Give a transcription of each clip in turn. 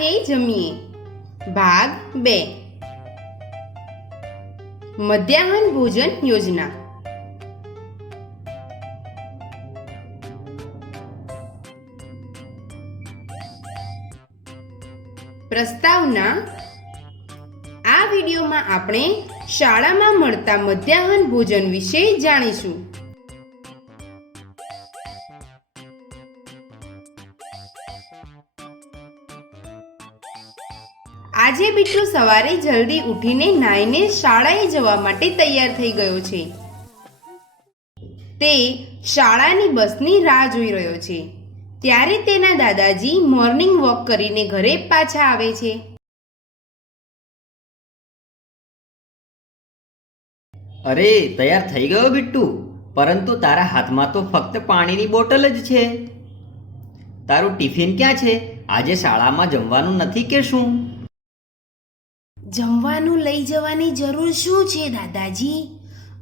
સાથે જમીએ ભાગ 2 મધ્યાહન ભોજન યોજના। પ્રસ્તાવના। આ વિડીયોમાં આપણે શાળામાં મળતા મધ્યાહન ભોજન વિશે જાણીશું। આજે બિટ્ટુ સવારે જલ્દી ઉઠીને નાઈને શાળાએ જવા માટે તૈયાર થઈ ગયો છે। તે શાળાની બસની રાહ જોઈ રહ્યો છે। ત્યારે તેના દાદાજી મોર્નિંગ વોક કરીને ઘરે પાછા આવે છે। અરે તૈયાર થઈ ગયો બિટ્ટુ, પરંતુ તારા હાથમાં તો ફક્ત પાણીની બોટલ જ છે। તારું ટિફિન ક્યાં છે? આજે શાળામાં જમવાનું નથી કે શું? જમવાનું લઈ જવાની જરૂર શું છે દાદાજી?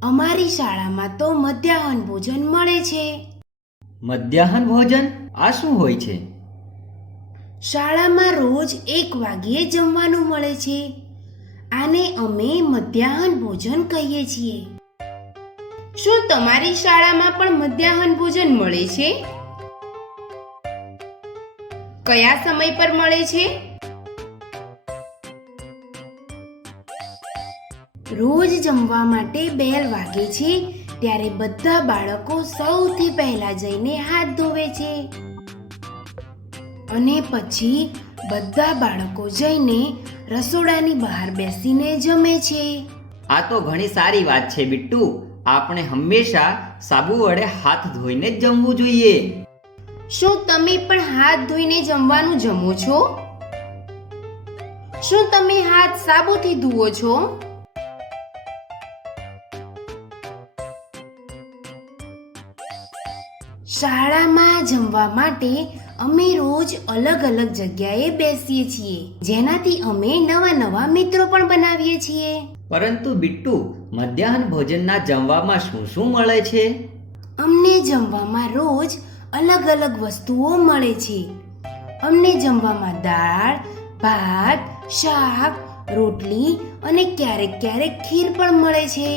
અમારી શાળામાં તો મધ્યાહન ભોજન મળે છે। મધ્યાહન ભોજન આ શું હોય છે? શાળામાં રોજ 1 વાગ્યે જમવાનું મળે છે। આને અમે મધ્યાહન ભોજન કહીએ છીએ। શું તમારી શાળામાં પણ મધ્યાહન ભોજન મળે છે? કયા સમય પર મળે છે? રોજ જમવા માટે બેલ વાગે છે ત્યારે બધા બાળકો સૌથી પહેલા જઈને હાથ ધોવે છે અને પછી બધા બાળકો જઈને રસોડાની બહાર બેસીને જમે છે। આ તો ઘણી સારી વાત છે બિટ્ટુ। આપણે હંમેશા સાબુ વડે હાથ ધોઈને જ જમવું જોઈએ। શું તમે પણ હાથ ધોઈને જમવાનું જમો છો? શું તમે હાથ સાબુથી ધુઓ છો? શાળામાં જમવા માટે અમે રોજ અલગ અલગ જગ્યાએ બેસીએ છીએ, જેનાથી અમે નવા નવા મિત્રો પણ બનાવીએ છીએ। પરંતુ બિટ્ટુ, મધ્યાહન ભોજનના જમવામાં શું શું મળે છે? અમને જમવામાં રોજ અલગ અલગ વસ્તુઓ મળે છે। અમને જમવામાં દાળ, ભાત, શાક, રોટલી અને ક્યારેક ક્યારેક ખીર પણ મળે છે।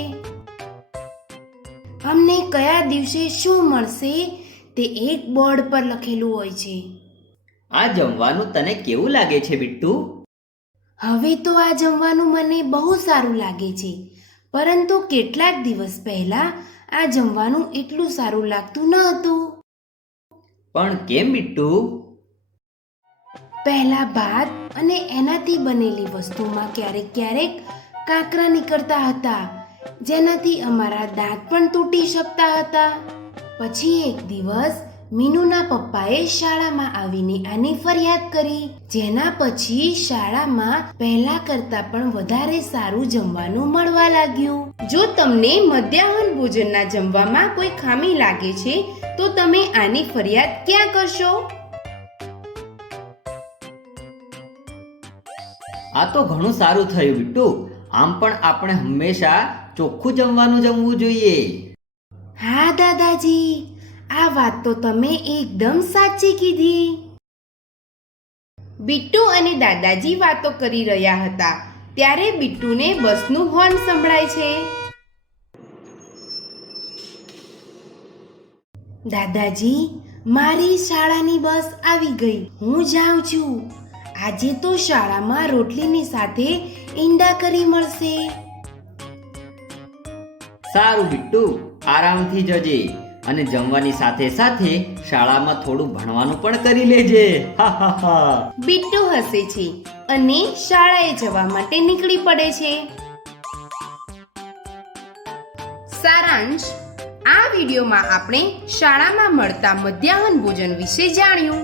અમને કયા દિવસે શું મળશે તે એક બોર્ડ પર લખેલું હોય છે। આ જમવાનું તને કેવું લાગે છે બિટ્ટુ? હવે તો આ જમવાનું મને બહુ સારું લાગે છે, પરંતુ કેટલાક દિવસ પહેલા આ જમવાનું એટલું સારું લાગતું ન હતું। પણ કેમ બિટ્ટુ? પહેલા ભાત અને એનાથી બનેલી વસ્તુમાં ક્યારેક ક્યારેક કાંકરા નીકળતા હતા, જેનાથી અમારા દાંત પણ તૂટી શકતા હતા। પછી એક દિવસ મીનુના પપ્પાએ શાળામાં આવીને આની ફરિયાદ કરી, જેના પછી શાળામાં પહેલા કરતાં પણ વધારે સારું જમવાનું મળવા લાગ્યું। જો તમને મધ્યાહન ભોજનના જમવામાં કોઈ ખામી લાગે છે તો તમે આની ફરિયાદ ક્યાં કરશો? આ તો ઘણું સારું થયું બિટ્ટુ। આમ પણ આપણે હંમેશા ચોખ્ખું જમવાનું જમવું જોઈએ। હા દાદાજી, આ વાત તો તમે એકદમ સાચી કીધી। બિટ્ટુ અને દાદાજી વાતો કરી રહ્યા હતા ત્યારે બિટ્ટુને બસનું હોર્ન સંભળાય છે। દાદાજી, મારી શાળાની બસ આવી ગઈ, હું જાઉં છું। આજે તો શાળામાં રોટલીની સાથે ઈંડા કરી મળશે। સારું બિટ્ટુ, આરામથી જજે અને જમવાની સાથે સાથે શાળામાં થોડું ભણવાનું પણ કરી લેજે। હા હા હા। બિટ્ટુ હસે છે અને શાળાએ જવા માટે નીકળી પડે છે। સારાંશ। આ વિડીયોમાં આપણે શાળામાં મળતા મધ્યાહન ભોજન વિશે જાણ્યું।